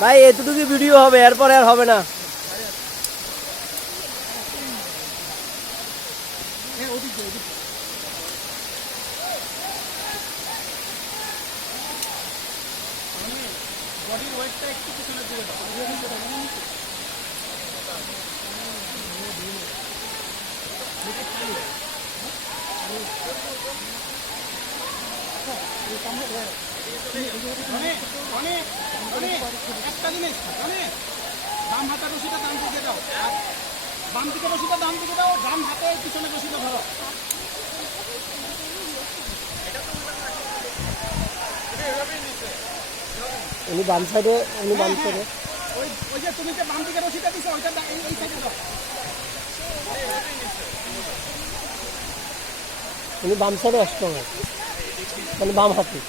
ভাই এতটুকু ভিডিও হবে, এরপরে আর হবে না। বডির ওয়েটটা একটু পিছনে দিকে দাও। একটা জিনিস বাম হাতের রশিটা ডান দিকে দাও, আর বাম দিকে রশিটা ডান দিকে দাও, ডান হাতে পিছনে রশিটা ধরো। উনি বাম সাইডে, উনি বাম সাইডে। ওই যে তুমি যে বাম দিকে রশিটা দিছো ওইটা এই সাইডে দাও। উনি বাম সাইডে আসতো না, মানে বাম হাতে।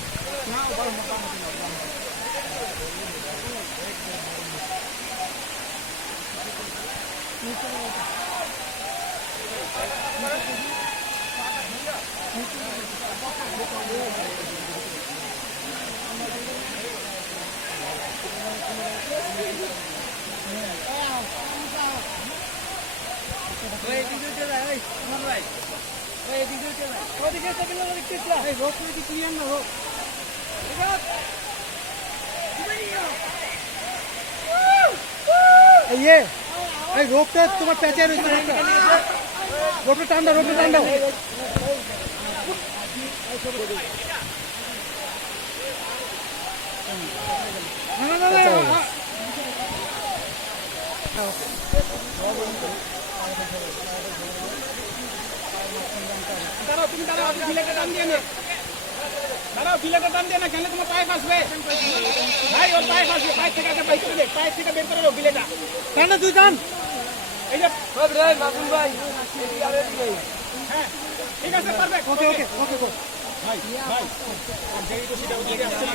এই রোগটা তোমার প্যাঁচে রয়েছে, রোগটা টান দাও, রোগটা টান দাও। দাঁড়াও, তুমি দাঁড়াও, বিলেটা টান দিয়ে নে। দাঁড়াও, বিলেটা টান দিয়ে না, খেলে তোমার পায়ে ফাঁসবে। ভাই ওর পায়ে ফাঁসবে, পায়ে থেকে বের করে দে, পায়ে থেকে বের করে দাও বিলেটা। টান না, তুই টান। এই যে মাসুম ভাই, হ্যাঁ ঠিক আছে, পারবে। ওকে ওকে ওকে। ভাই ভাই, আর যেই রশিটা ওদিকে আসছে না,